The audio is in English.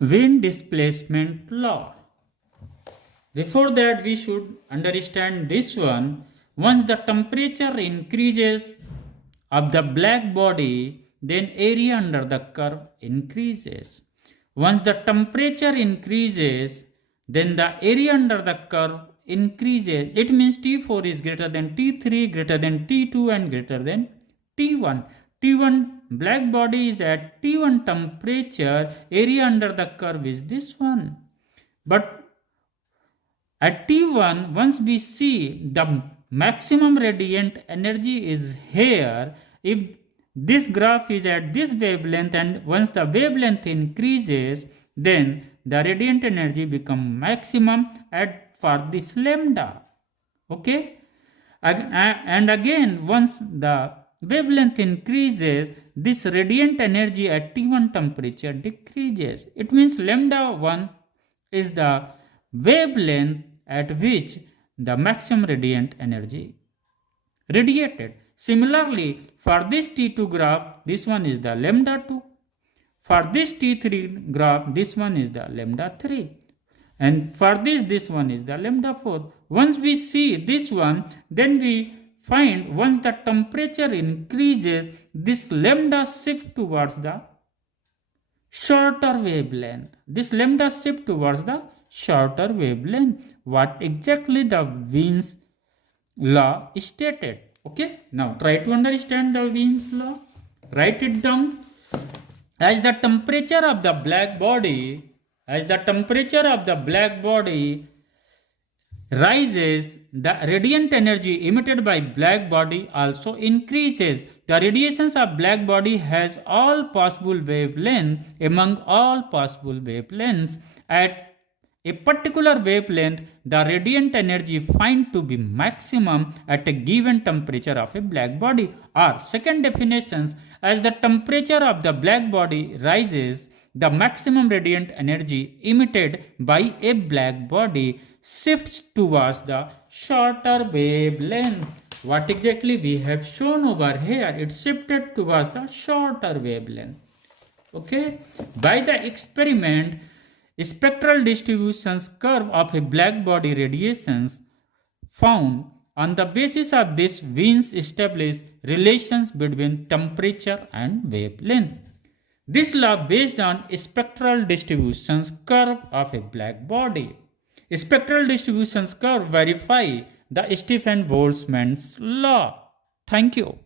Wind displacement law. Before that, we should understand this one. Once the temperature increases of the black body, then area under the curve increases. Once the temperature increases, then the area under the curve increases. It means T4 is greater than T3, greater than T2 and greater than T1. T1 black body is at T1 temperature, area under the curve is this one. But at T1, once we see the maximum radiant energy is here, if this graph is at this wavelength and once the wavelength increases, then the radiant energy become maximum for this lambda. Okay? And again, once the wavelength increases, this radiant energy at T1 temperature decreases. It means lambda 1 is the wavelength at which the maximum radiant energy radiated. Similarly, for this T2 graph, this one is the lambda 2. For this T3 graph, this one is the lambda 3. And for this one is the lambda 4. Once we see this one, then we find once the temperature increases, this lambda shift towards the shorter wavelength. This lambda shift towards the shorter wavelength. What exactly the Wien's law stated. Okay, now try to understand the Wien's law. Write it down. As the temperature of the black body rises, the radiant energy emitted by black body also increases. The radiations of black body has all possible wavelengths. Among all possible wavelengths, at a particular wavelength, the radiant energy find to be maximum at a given temperature of a black body. Or second definition, as the temperature of the black body rises, the maximum radiant energy emitted by a black body shifts towards the shorter wavelength. What exactly we have shown over here? It shifted towards the shorter wavelength. Okay? By the experiment, spectral distributions curve of a black body radiations found. On the basis of this, Wien's established relations between temperature and wavelength. This law based on spectral distributions curve of a black body. Spectral distributions curve verify the Stephen Boltzmann's law. Thank you.